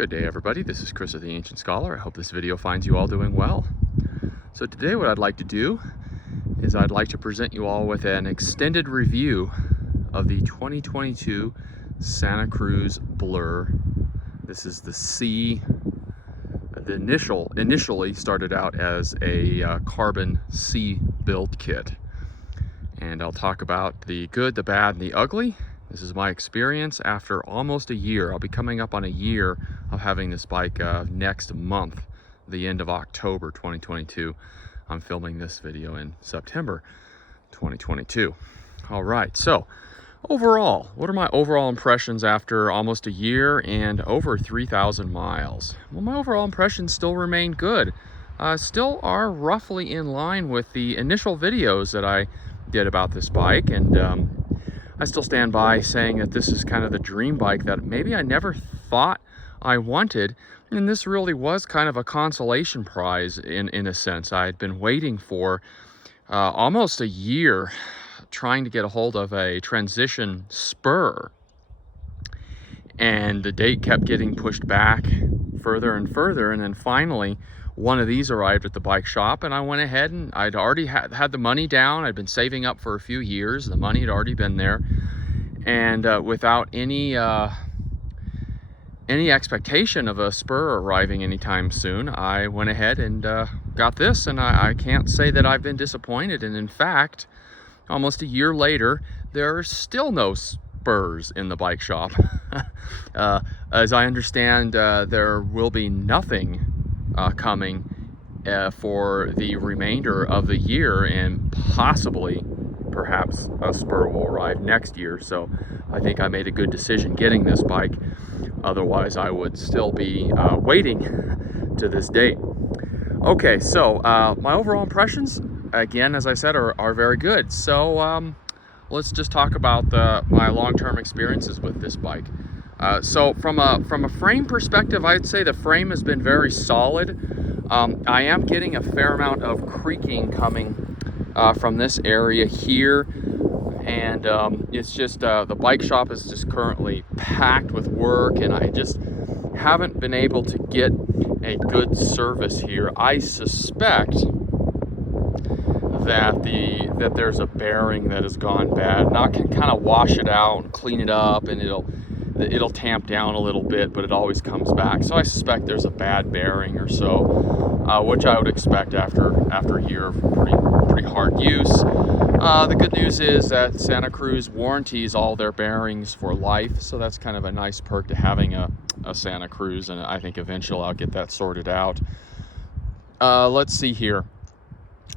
Good day, everybody. This is Chris of the Ancient Scholar. I hope this video finds you all doing well. So today what I'd like to do is I'd like to present you all with an extended review of the 2022 Santa Cruz Blur. This is the C. The initially started out as a carbon C build kit. And I'll talk about the good, the bad, and the ugly. This is my experience after almost a year. I'll be coming up on a year of having this bike next month, the end of October 2022. I'm filming this video in September 2022. All right, so overall, what are my overall impressions after almost a year and over 3,000 miles? Well, my overall impressions still remain good. Still are roughly in line with the initial videos that I did about this bike, and I still stand by saying that this is kind of the dream bike that maybe I never thought I wanted, and this really was kind of a consolation prize in a sense. I had been waiting for almost a year trying to get a hold of a transition spur, and the date kept getting pushed back further and further, and then finally one of these arrived at the bike shop, and I went ahead and I'd already had the money down. I'd been saving up for a few years. The money had already been there, and without any expectation of a spur arriving anytime soon, I went ahead and got this, and I can't say that I've been disappointed. And in fact, almost a year later, there are still no spurs in the bike shop. As I understand, there will be nothing coming for the remainder of the year, and possibly perhaps a spur will arrive next year. So I think I made a good decision getting this bike. Otherwise I would still be waiting to this date. Okay, so my overall impressions, again, as I said, are very good. So let's just talk about my long-term experiences with this bike. So from a frame perspective, I'd say the frame has been very solid. I am getting a fair amount of creaking coming from this area here, and it's just the bike shop is just currently packed with work, and I just haven't been able to get a good service here. I suspect that there's a bearing that has gone bad, and I can kind of wash it out and clean it up, and it'll tamp down a little bit, but it always comes back. So I suspect there's a bad bearing or so, which I would expect after a year of pretty hard use. The good news is that Santa Cruz warranties all their bearings for life, so that's kind of a nice perk to having a Santa Cruz, and I think eventually I'll get that sorted out. Let's see here.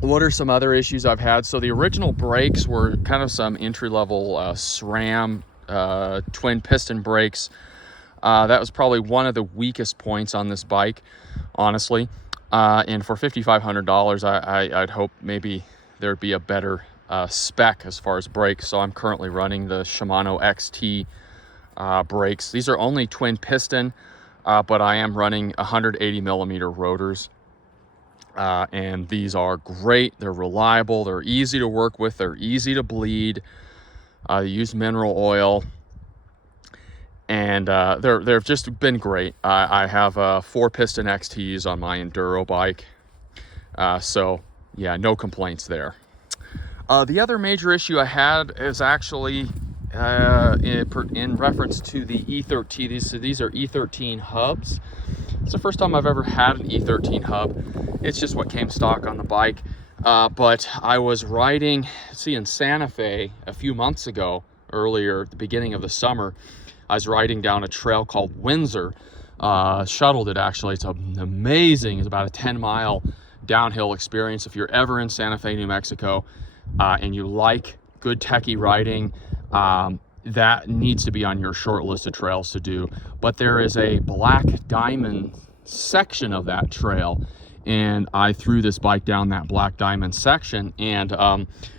What are some other issues I've had? So the original brakes were kind of some entry-level SRAM twin piston brakes. That was probably one of the weakest points on this bike, honestly. And for $5,500, I'd hope maybe there'd be a better spec as far as brakes. So I'm currently running the Shimano XT brakes. These are only twin piston, but I am running 180 millimeter rotors. And these are great. They're reliable. They're easy to work with. They're easy to bleed. They use mineral oil, and they've just been great. I have 4-piston XTs on my enduro bike, so yeah, no complaints there. The other major issue I had is actually in reference to the E13. These are E13 hubs. It's the first time I've ever had an E13 hub. It's just what came stock on the bike. But I was riding, in Santa Fe a few months ago, earlier at the beginning of the summer. I was riding down a trail called Windsor, shuttled it actually. It's amazing. It's about a 10-mile downhill experience. If you're ever in Santa Fe, New Mexico, and you like good techie riding, that needs to be on your short list of trails to do. But there is a black diamond section of that trail, and I threw this bike down that black diamond section, and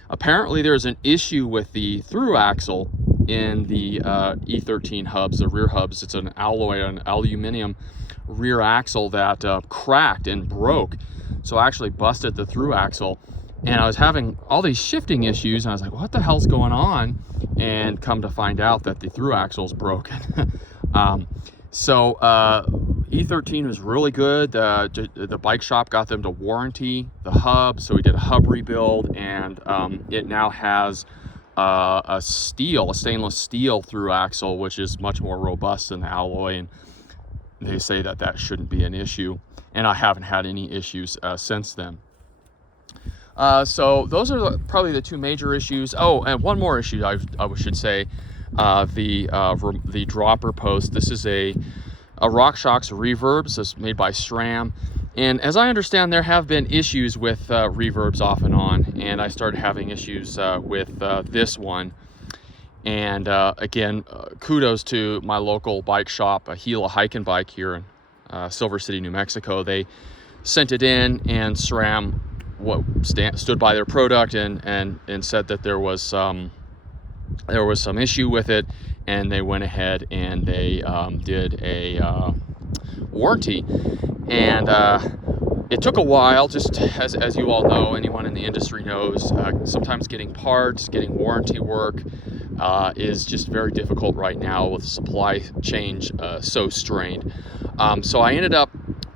apparently there's an issue with the through axle in the E13 hubs, the rear hubs. It's an aluminum rear axle that cracked and broke, so I actually busted the through axle, and I was having all these shifting issues, and I was like, what the hell's going on? And come to find out that the through axle is broken. So E13 was really good. The bike shop got them to warranty the hub, so we did a hub rebuild, and it now has a stainless steel through axle, which is much more robust than the alloy, and they say that that shouldn't be an issue, and I haven't had any issues since then. So those are probably the two major issues. Oh, and one more issue I should say, the dropper post. This is a RockShox Reverbs. It's made by SRAM, and as I understand, there have been issues with Reverbs off and on, and I started having issues with this one. And again, kudos to my local bike shop, Gila Hike and Bike here in Silver City, New Mexico. They sent it in, and SRAM stood by their product and said that there was some issue with it, and they went ahead and they did a warranty. And it took a while, just as you all know, anyone in the industry knows, sometimes getting parts, getting warranty work is just very difficult right now with supply chain so strained. So I ended up,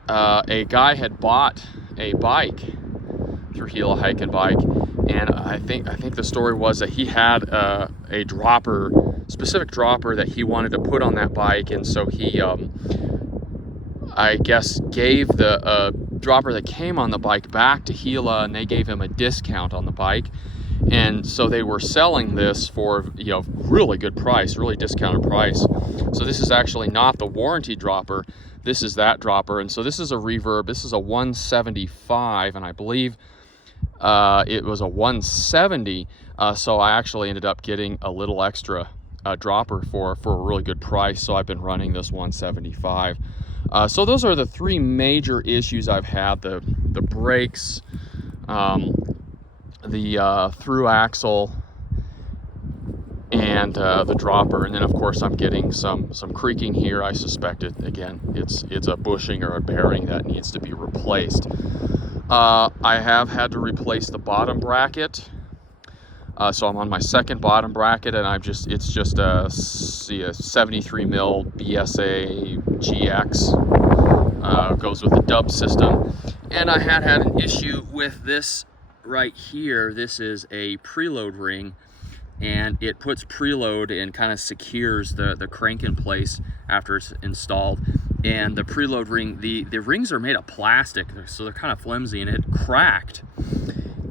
a guy had bought a bike through Gila Hike and Bike, and I think the story was that he had a specific dropper that he wanted to put on that bike, and so he I guess gave the dropper that came on the bike back to Gila, and they gave him a discount on the bike. And so they were selling this for, really good price, really discounted price. So this is actually not the warranty dropper. This is that dropper. And so this is a Reverb. This is a 175, and I believe it was a 170. So I actually ended up getting a little extra dropper for a really good price. So I've been running this 175. So those are the three major issues I've had: the brakes, the through axle, and the dropper. And then of course I'm getting some creaking here. I suspect it's a bushing or a bearing that needs to be replaced. I have had to replace the bottom bracket. So I'm on my second bottom bracket, and it's just a 73 mil BSA GX, goes with the dub system. And I had an issue with this right here. This is a preload ring, and it puts preload and kind of secures the crank in place after it's installed. And the preload ring, the rings are made of plastic, so they're kind of flimsy, and it cracked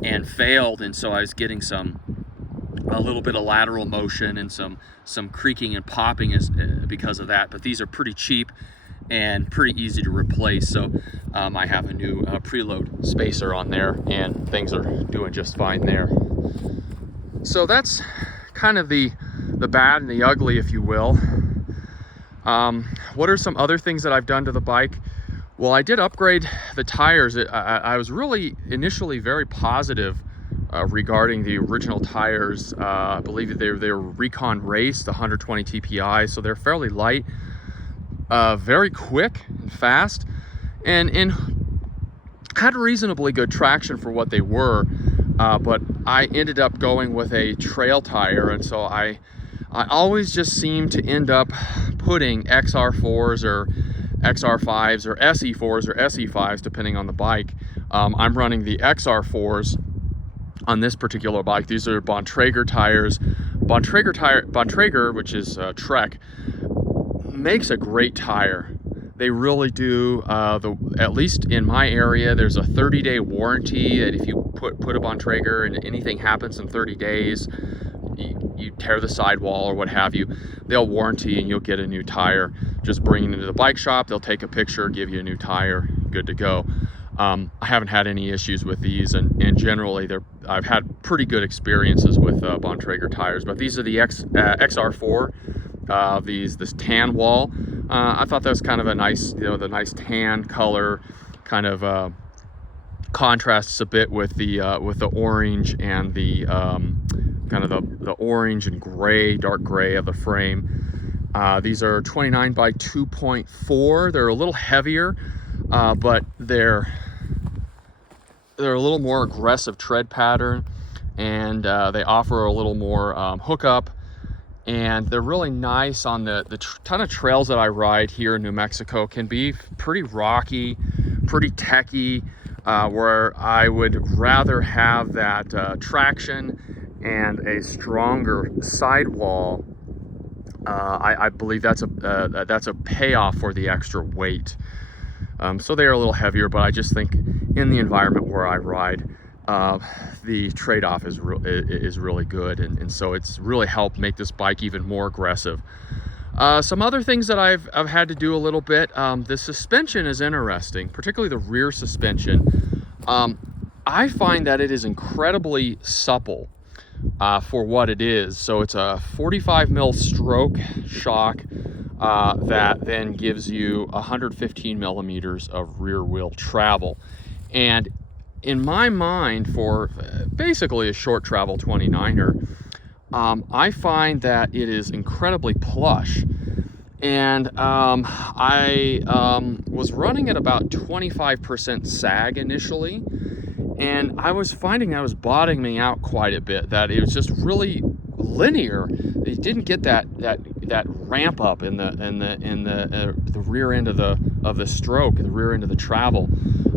and failed, and so I was getting a little bit of lateral motion and some creaking and popping because of that. But these are pretty cheap and pretty easy to replace. So I have a new preload spacer on there, and things are doing just fine there. So that's kind of the bad and the ugly, if you will. What are some other things that I've done to the bike? Well, I did upgrade the tires. I was really initially very positive regarding the original tires. I believe they were Recon Race, the 120 TPI, so they're fairly light, very quick and fast, and had reasonably good traction for what they were. But I ended up going with a trail tire, and so I always just seem to end up putting XR4s or XR5s or SE4s or SE5s, depending on the bike. I'm running the XR4s on this particular bike. These are Bontrager tires. Bontrager, which is Trek, makes a great tire. They really do. At least in my area, there's a 30-day warranty that if you put a Bontrager and anything happens in 30 days, you tear the sidewall or what have you, they'll warranty and you'll get a new tire. Just bring it into the bike shop, they'll take a picture, give you a new tire, good to go. I haven't had any issues with these, and generally I've had pretty good experiences with Bontrager tires. But these are the XR4, this tan wall. I thought that was kind of a nice, the nice tan color kind of contrasts a bit with the orange and the kind of the orange and gray, dark gray of the frame. These are 29 by 2.4. They're a little heavier, but they're a little more aggressive tread pattern, and they offer a little more hookup and they're really nice on the ton of trails that I ride here in New Mexico. Can be pretty rocky, pretty techy, where I would rather have that traction and a stronger sidewall. I believe that's a payoff for the extra weight. So they are a little heavier, but I just think in the environment where I ride, the trade-off is really good, and so it's really helped make this bike even more aggressive. Some other things that I've had to do a little bit. The suspension is interesting, particularly the rear suspension. I find that it is incredibly supple for what it is. So it's a 45 mil stroke shock that then gives you 115 millimeters of rear wheel travel. And in my mind, for basically a short travel 29er, I find that it is incredibly plush. And I was running at about 25% sag initially, and I was finding that it was bottoming me out quite a bit, that it was just really linear. It didn't get that ramp up in the rear end of the stroke, the rear end of the travel.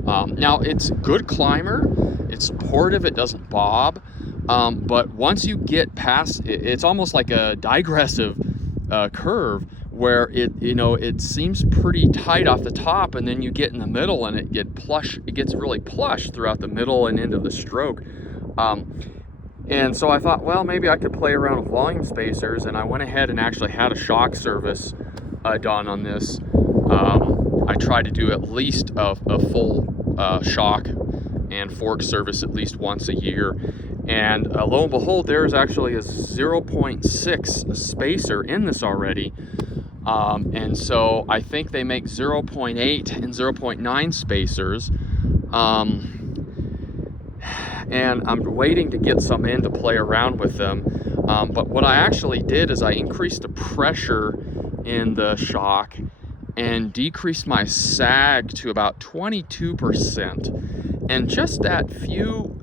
Now it's a good climber, it's supportive, it doesn't bob, but once you get past it, it's almost like a digressive curve where it seems pretty tight off the top, and then you get in the middle and it gets really plush throughout the middle and end of the stroke. And so I thought, well, maybe I could play around with volume spacers, and I went ahead and actually had a shock service done on this. I tried to do at least a full shock and fork service at least once a year, and lo and behold, there's actually a 0.6 spacer in this already. And so I think they make 0.8 and 0.9 spacers, and I'm waiting to get some in to play around with them. But what I actually did is I increased the pressure in the shock and decreased my sag to about 22%. And just that few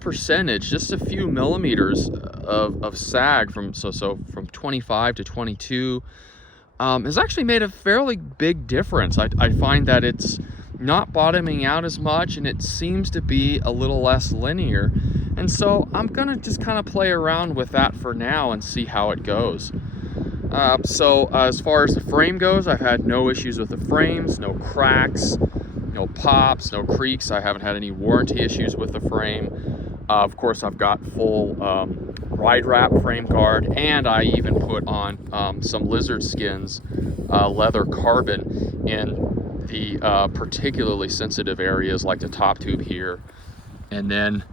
percentage, just a few millimeters of sag from 25 to 22 has actually made a fairly big difference. I find that it's not bottoming out as much, and it seems to be a little less linear. And so I'm gonna just kind of play around with that for now and see how it goes. So as far as the frame goes, I've had no issues with the frames, no cracks, no pops, no creaks. I haven't had any warranty issues with the frame. Of course, I've got full ride wrap frame guard, and I even put on some lizard skins, leather carbon, in the particularly sensitive areas like the top tube here. And then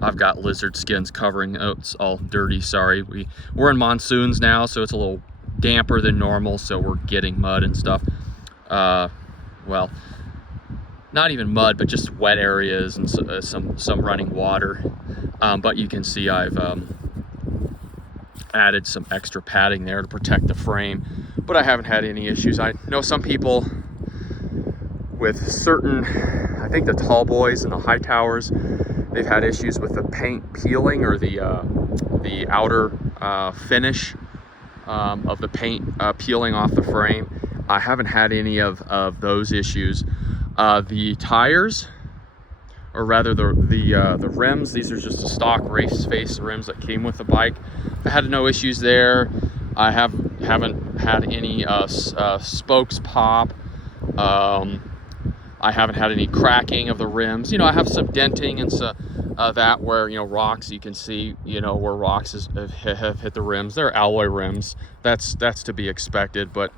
I've got lizard skins covering, oh, it's all dirty, sorry. We're in monsoons now, so it's a little damper than normal, so we're getting mud and stuff. Well, not even mud, but just wet areas and some running water. But you can see I've added some extra padding there to protect the frame, but I haven't had any issues. I know some people with certain, I think the tall boys and the high towers, they've had issues with the paint peeling, or the outer finish of the paint peeling off the frame. I haven't had any of those issues. The tires, or rather the rims, these are just the stock race face rims that came with the bike. I had no issues there. I haven't had any spokes pop. I haven't had any cracking of the rims. I have some denting and so that where rocks, you can see where rocks have hit the rims. They're alloy rims. That's to be expected. But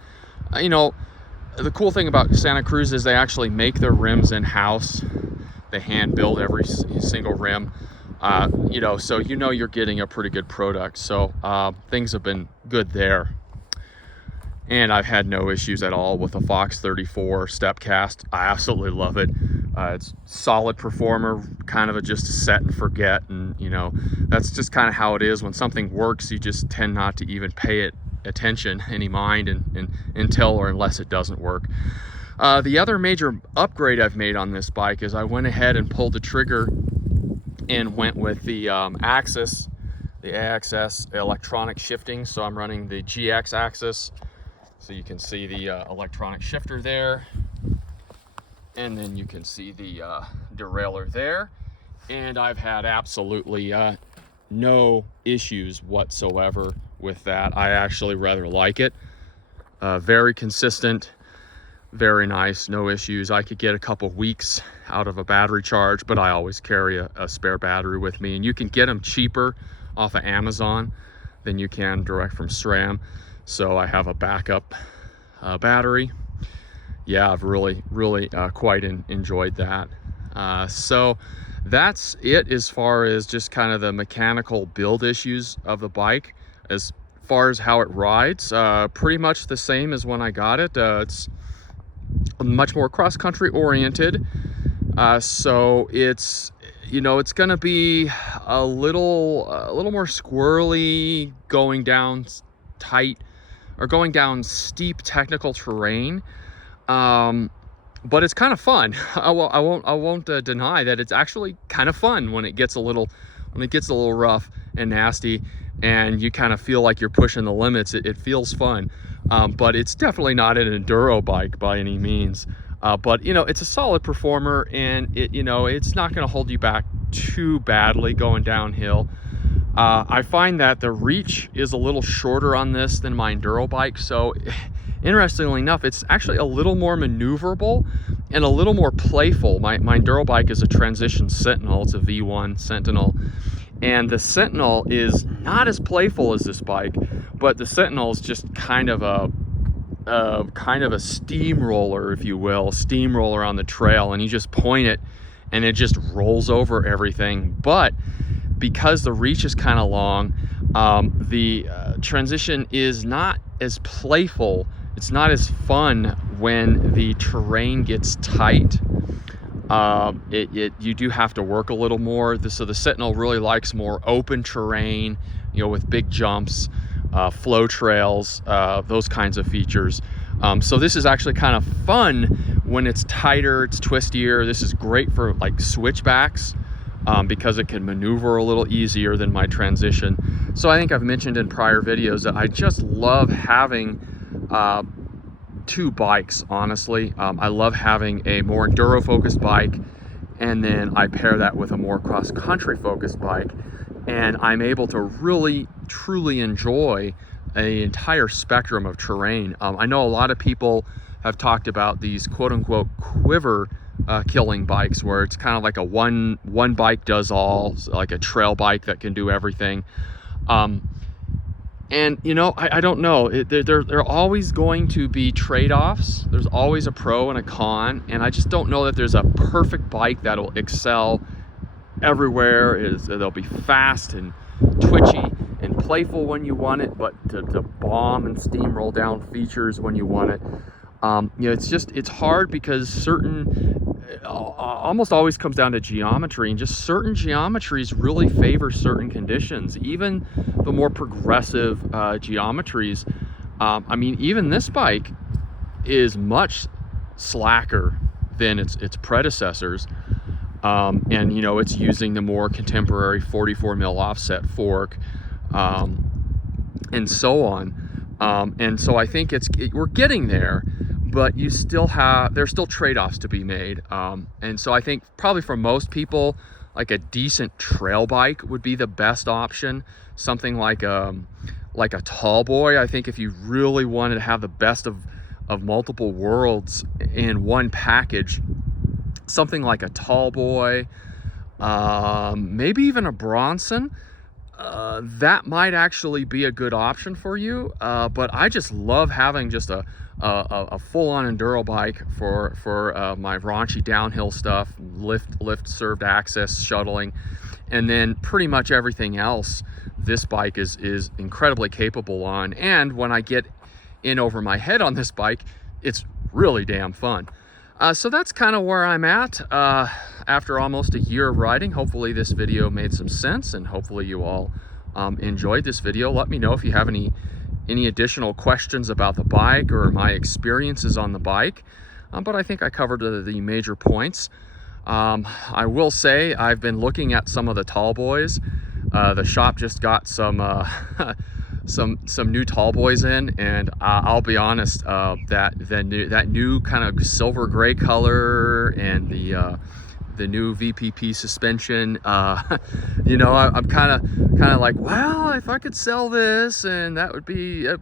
the cool thing about Santa Cruz is they actually make their rims in-house. They hand build every single rim. So you're getting a pretty good product. So things have been good there. And I've had no issues at all with the Fox 34 step cast. I absolutely love it. It's solid performer, kind of just a set and forget. And that's just kind of how it is. When something works, you just tend not to even pay it attention, any mind, until or unless it doesn't work. The other major upgrade I've made on this bike is I went ahead and pulled the trigger and went with the Axis the AXS electronic shifting. So I'm running the GX axis. So you can see the electronic shifter there. And then you can see the derailleur there. And I've had absolutely no issues whatsoever with that. I actually rather like it. Very consistent, very nice, no issues. I could get a couple weeks out of a battery charge, but I always carry a spare battery with me. And you can get them cheaper off of Amazon than you can direct from SRAM. So I have a backup battery. Yeah, I've really quite enjoyed that. So that's it as far as just kind of the mechanical build issues of the bike. As far as how it rides, pretty much the same as when I got it. It's much more cross-country oriented. So it's, you know, it's gonna be a little more squirrely going down tight or going down steep technical terrain. But it's kind of fun. I won't deny that it's actually kind of fun when it gets a little rough and nasty, and you kind of feel like you're pushing the limits. It feels fun, but it's definitely not an enduro bike by any means. But you know, it's a solid performer, and it's not going to hold you back too badly going downhill. I find that the reach is a little shorter on this than my enduro bike, so interestingly enough, it's actually a little more maneuverable and a little more playful. My enduro bike is a Transition Sentinel. It's a V1 Sentinel, and the Sentinel is not as playful as this bike, but the Sentinel is just kind of a steamroller, if you will, steamroller on the trail, and you just point it and it just rolls over everything. But because the reach is kind of long, the Transition is not as playful. It's not as fun when the terrain gets tight. You do have to work a little more. So the Sentinel really likes more open terrain, with big jumps, flow trails, those kinds of features. So this is actually kind of fun when it's tighter, it's twistier. This is great for like switchbacks, because it can maneuver a little easier than my Transition. So I think I've mentioned in prior videos that I just love having two bikes, honestly. I love having a more enduro focused bike, and then I pair that with a more cross-country focused bike, and I'm able to really truly enjoy an entire spectrum of terrain. I know a lot of people have talked about these quote-unquote quiver killing bikes, where it's kind of like a one bike does all, like a trail bike that can do everything. And I don't know, there are always going to be trade-offs. There's always a pro and a con, and I just don't know that there's a perfect bike that'll excel everywhere. They'll be fast and twitchy and playful when you want it, but to bomb and steamroll down features when you want it. It's hard because almost always comes down to geometry, and just certain geometries really favor certain conditions. Even the more progressive geometries, even this bike is much slacker than its predecessors, and it's using the more contemporary 44 mil offset fork, and so on, and so I think we're getting there. But there's still trade-offs to be made. And so I think probably for most people, like a decent trail bike would be the best option. Something like a tall boy. I think if you really wanted to have the best of multiple worlds in one package, something like a tall boy, maybe even a Bronson, that might actually be a good option for you. But I just love having just a full-on enduro bike for my raunchy downhill stuff, lift served access, shuttling, and then pretty much everything else this bike is incredibly capable on. And when I get in over my head on this bike, it's really damn fun. So that's kind of where I'm at after almost a year of riding. Hopefully this video made some sense, and hopefully you all enjoyed this video. Let me know if you have any additional questions about the bike or my experiences on the bike, but I think I covered the major points. I will say I've been looking at some of the tall boys. The shop just got some some new tall boys in, and I'll be honest, that new kind of silver gray color and the new VPP suspension, you know, I'm kind of like, well, if I could sell this, and that would be I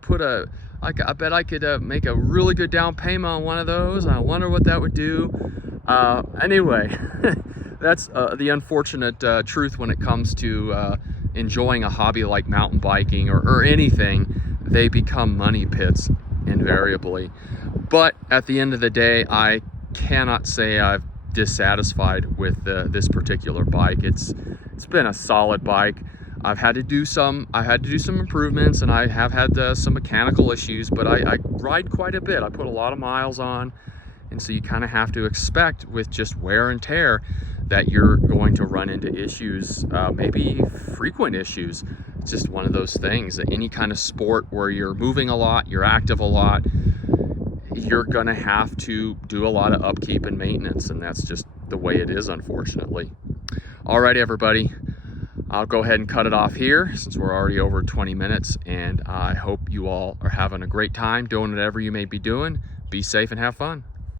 bet I could make a really good down payment on one of those. I wonder what that would do. Anyway, that's the unfortunate truth when it comes to enjoying a hobby like mountain biking or anything. They become money pits invariably. But at the end of the day, I cannot say I've dissatisfied with this particular bike. It's been a solid bike. I've had to do some improvements, and I have had some mechanical issues, but I ride quite a bit. I put a lot of miles on, and so you kind of have to expect with just wear and tear that you're going to run into issues, maybe frequent issues. It's just one of those things that any kind of sport where you're moving a lot, you're active a lot, you're gonna have to do a lot of upkeep and maintenance, and that's just the way it is, unfortunately. All right, everybody, I'll go ahead and cut it off here since we're already over 20 minutes, and I hope you all are having a great time doing whatever you may be doing. Be safe and have fun.